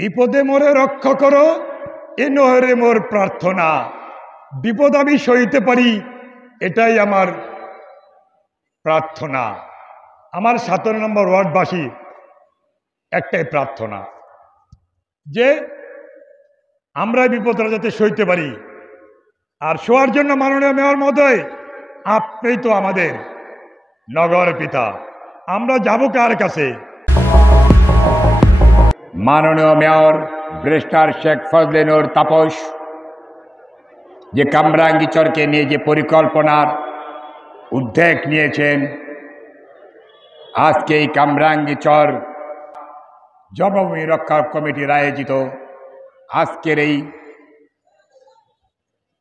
বিপদে মোরে রক্ষা করো, এ নহরে মোর প্রার্থনা। বিপদ আমি সইতে পারি, এটাই আমার প্রার্থনা। আমার 17 নম্বর ওয়ার্ডবাসী একটাই প্রার্থনা যে আমরা বিপদটা যাতে সইতে পারি। আর শোয়ার জন্য মাননীয় মেয়র মহোদয়, আপনি তো আমাদের নগর পিতা, আমরা যাব কার কাছে? মাননীয় মেয়র ব্যারিস্টার শেখ ফজলে নূর তাপস যে কামরাঙ্গীচরকে নিয়ে যে পরিকল্পনার উদ্যোগ নিয়েছেন, আজকে এই কামরাঙ্গীচর জন্মভূমি রক্ষা কমিটির আয়োজিত আজকের এই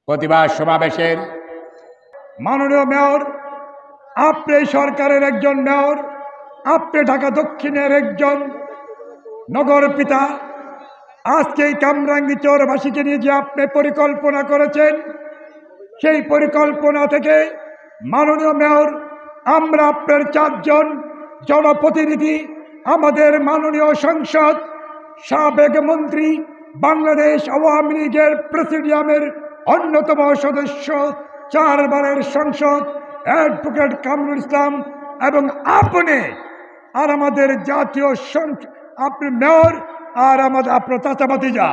প্রতিবাদ সমাবেশের মাননীয় মেয়র, আপনি সরকারের একজন মেয়র, আপনি ঢাকা দক্ষিণের একজন নগর পিতা। আজকে এই কামরাঙ্গীচরবাসীকে নিয়ে যে আপনি পরিকল্পনা করেছেন, সেই পরিকল্পনা থেকে মাননীয় মেয়র, আমরা আপনার 4 জন জনপ্রতিনিধি, আমাদের মাননীয় সংসদ, সাবেক মন্ত্রী, বাংলাদেশ আওয়ামী লীগের প্রেসিডিয়ামের অন্যতম সদস্য, 4 বারের সংসদ অ্যাডভোকেট কামরুল ইসলাম এবং আপনি আর আমাদের জাতীয় আপনি মেয়র আর আমাদের আপনার চাচা ভাতিজা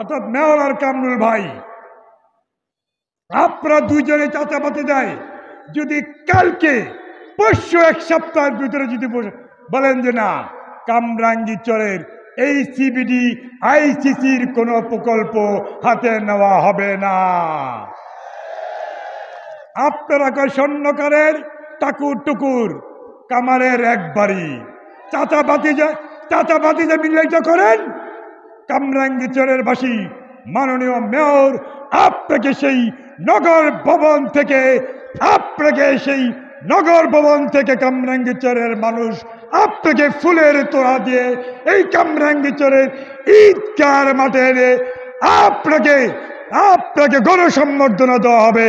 অর্থাৎ মেয়র আর কামরুল ভাই, আপনারা 2 জনে চাচা ভাতিজায় যদি কালকে পরশু 1 সপ্তাহের ভিতরে যদি বলেন যে না, কামরাঙ্গীচরের এই সিবিডি আইসিসির কোনো প্রকল্প হাতে নেওয়া হবে না, আপনারা কয় স্বর্ণকারের টাকুর টুকুর কামারের একবারই চাচা ভাতিজা মিল্লাইটা করেন। কামরাঙ্গীচরের বাসী মাননীয় মেয়র, আপনাকে সেই নগর ভবন থেকে কামরাঙ্গীচরের মানুষ আপনাকে ফুলের তোড়া দিয়ে এই কামরাঙ্গীচরের ঈদগাহ মাঠে এনে আপনাকে গণসম্বর্ধনা দেওয়া হবে।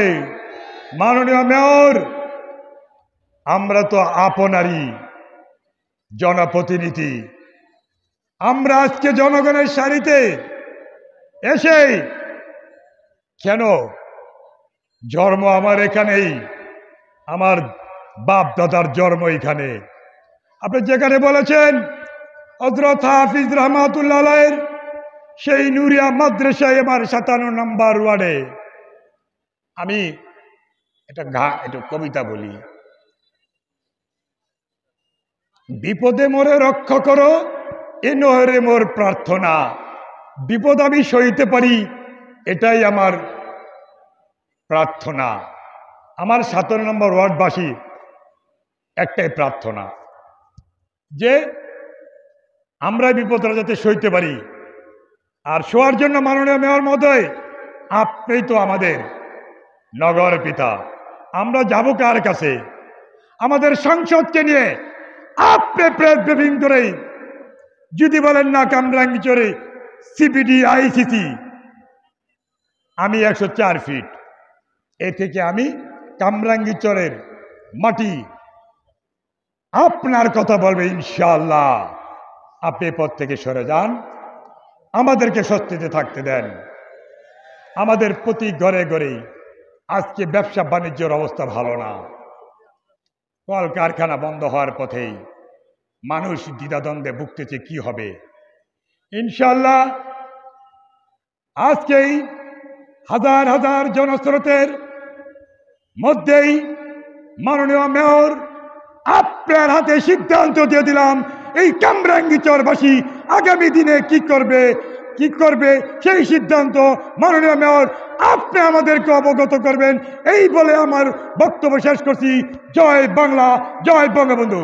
মাননীয় মেয়র, আমরা তো আপনারই জনপ্রতিনিধি, আমরা আজকে জনগণের সারিতে এসে কেন জন্ম আমার এখানেই, আমার বাপ দাদার জন্ম এখানে। আপনি যেখানে বলেছেন হযরত হাফিজ রহমাতুল্লাহ আলাইহির সেই নুরিয়া মাদ্রাসায় আমার 57 নম্বর ওয়ার্ডে, আমি এটা কবিতা বলি, বিপদে মোরে রক্ষা করো, এ নহরে মোর প্রার্থনা। বিপদ আমি সইতে পারি, এটাই আমার প্রার্থনা। আমার 17 নম্বর ওয়ার্ডবাসী একটাই প্রার্থনা যে আমরা বিপদটা যাতে সইতে পারি। আর শোয়ার জন্য মাননীয় মেয়র মহোদয়, আপনি তো আমাদের নগর পিতা, আমরা যাব কার কাছে? আমাদের সংসদকে নিয়ে আপনি প্রেস ব্রিফিং করে যদি বলেন না কামরাঙ্গীচরে সিবিডি আইসিসি, আমি 104 ফিট এ থেকে আমি কামরাঙ্গীচরের মাটি আপনার কথা বলবে ইনশাআল্লাহ। আপনি পথ থেকে সরে যান, আমাদেরকে স্বস্তিতে থাকতে দেন। আমাদের প্রতি ঘরে ঘরে আজকে ব্যবসা বাণিজ্যের অবস্থা ভালো না, কলকারখানা বন্ধ হওয়ার পথেই মানুষ দ্বিধাদ্বন্দ্বে ভুগতেছে কি হবে। ইনশাআল্লাহ আজকেই হাজার হাজার জনস্রোতের মধ্যেই মাননীয় মেয়র, আপনার হাতে সিদ্ধান্ত দিয়ে দিলাম, এই কামরাঙ্গীচরবাসী আগামী দিনে কি করবে সেই সিদ্ধান্ত মাননীয় মেয়র আপনি আমাদেরকে অবগত করবেন। এই বলে আমার বক্তব্য শেষ করছি। জয় বাংলা, জয় বঙ্গবন্ধু।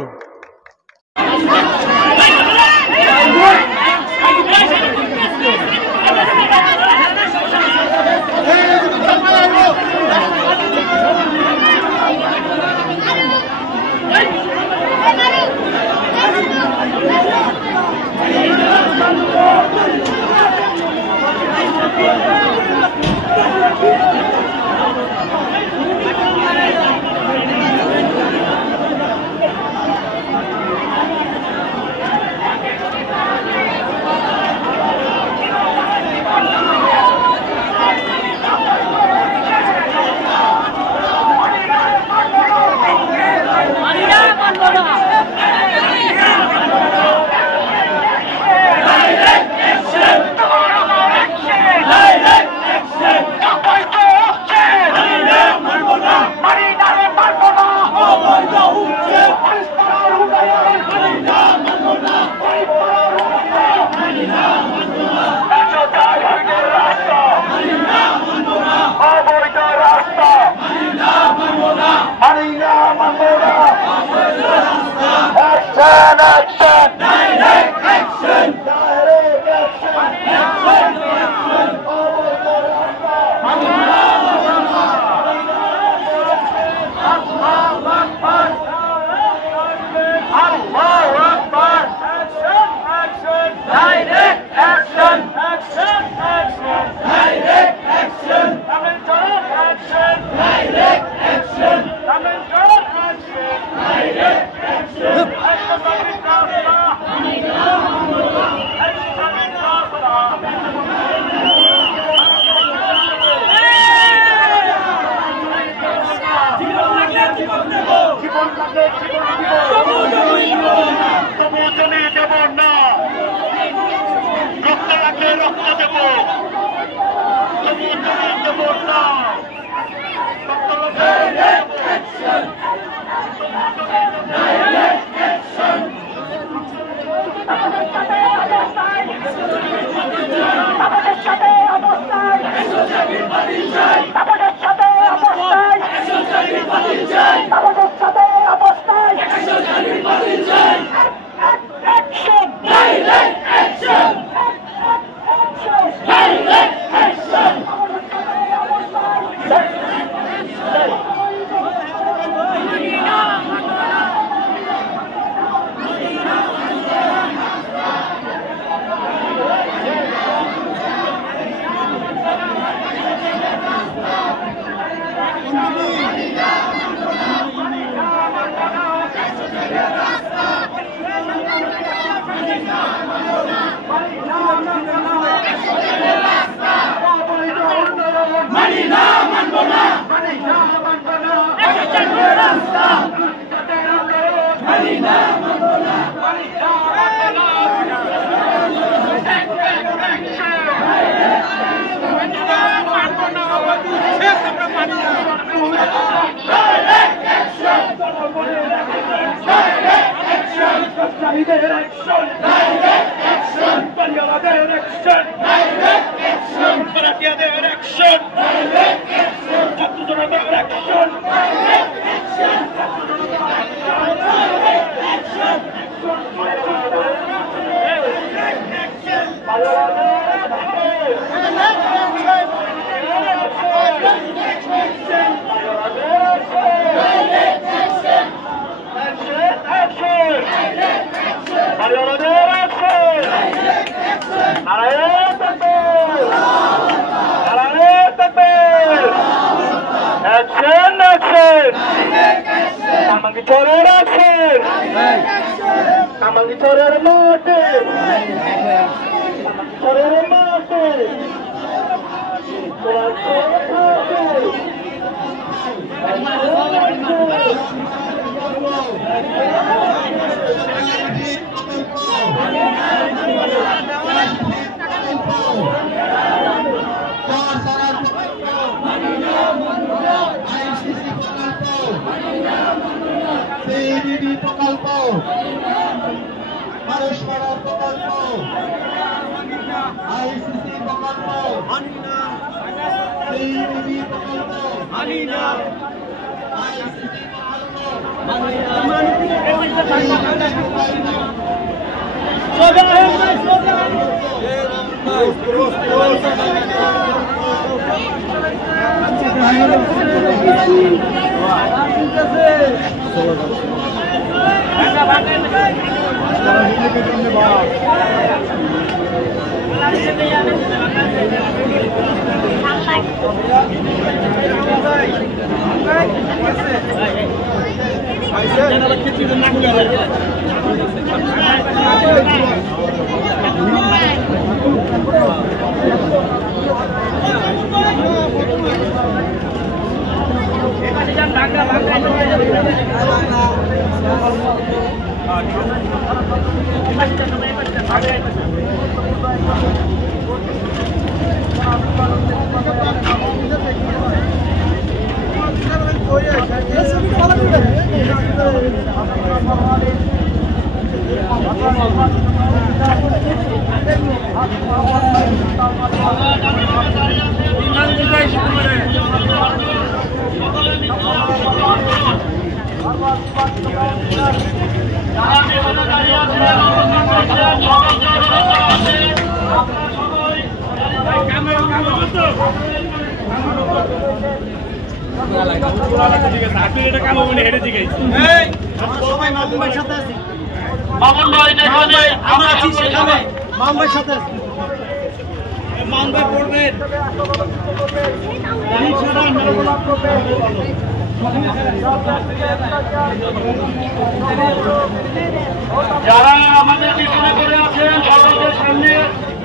যারা আমাদের পিছনে করে আছেন সকলকে সামনে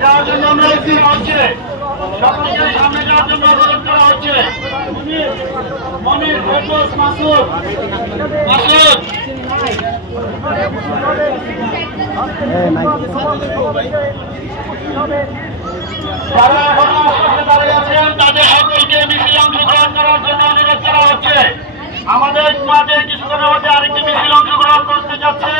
যাওয়ার জন্য আমরা হচ্ছে সকলকে সামনে যাওয়ার জন্য অনুরোধ করা হচ্ছে। মনির, মাসুদ যারা এখনো সামনে দাঁড়িয়ে আছেন তাদের সকলকে মিছিলে অংশগ্রহণ করার জন্য অনুরোধ করা হচ্ছে। আমাদের মাঝে কিছুক্ষণের মধ্যে আরেকটি মিছিল অংশগ্রহণ করতে যাচ্ছে।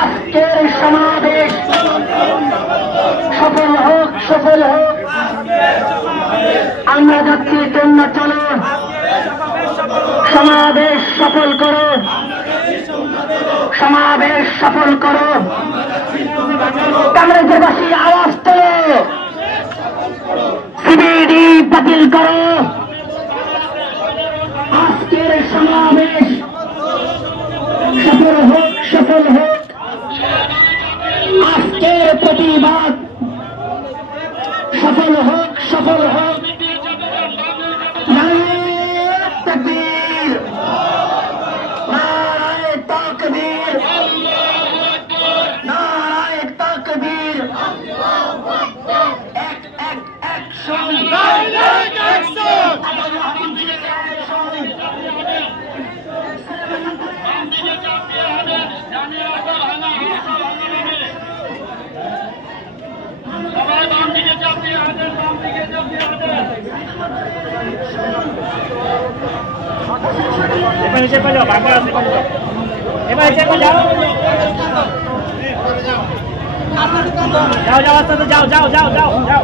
আজকের সমাবেশ সফল হোক, সফল হোক। আমরা যাচ্ছি জন্য চলো, সমাবেশ সফল করো, সমাবেশ সফল করো। কামরাঙ্গীরবাসী আওয়াজ তোলো, সিবিডি বাতিল করো। আজকের সমাবেশ সফল হোক, সফল হোক। আজকের প্রতিবাদ সফল হোক, সফল হোক। নারায়ে তাকবীর, নারায়ে তাকবীর, নারায়ে তাকবীর। Action, direct action. সবাই বাম দিকে চাপ দিয়ে হাঁটেন, বাম দিকে চাপ দিয়ে হাঁটেন। এবার নিচে যাও, বাবা আছে এবার নিচে যাও, যাও যাও আস্তে আস্তে যাও যাও যাও যাও যাও,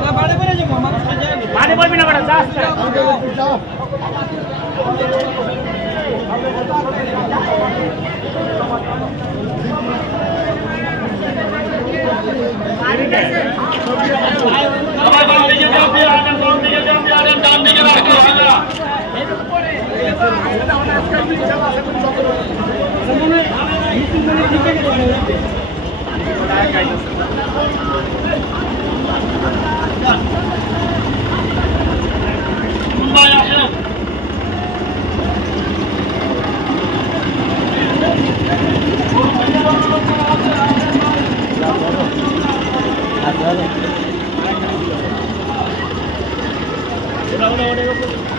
বাড়ি বলবি না বেটা, যা আস্তে। সবাই বাম দিকে চাপ দিয়ে হাঁটেন, বাম দিকে চাপ দিয়ে হাঁটেন, ডান দিকে রাখতে হবে না। মুম্বাই আসেন। ওটা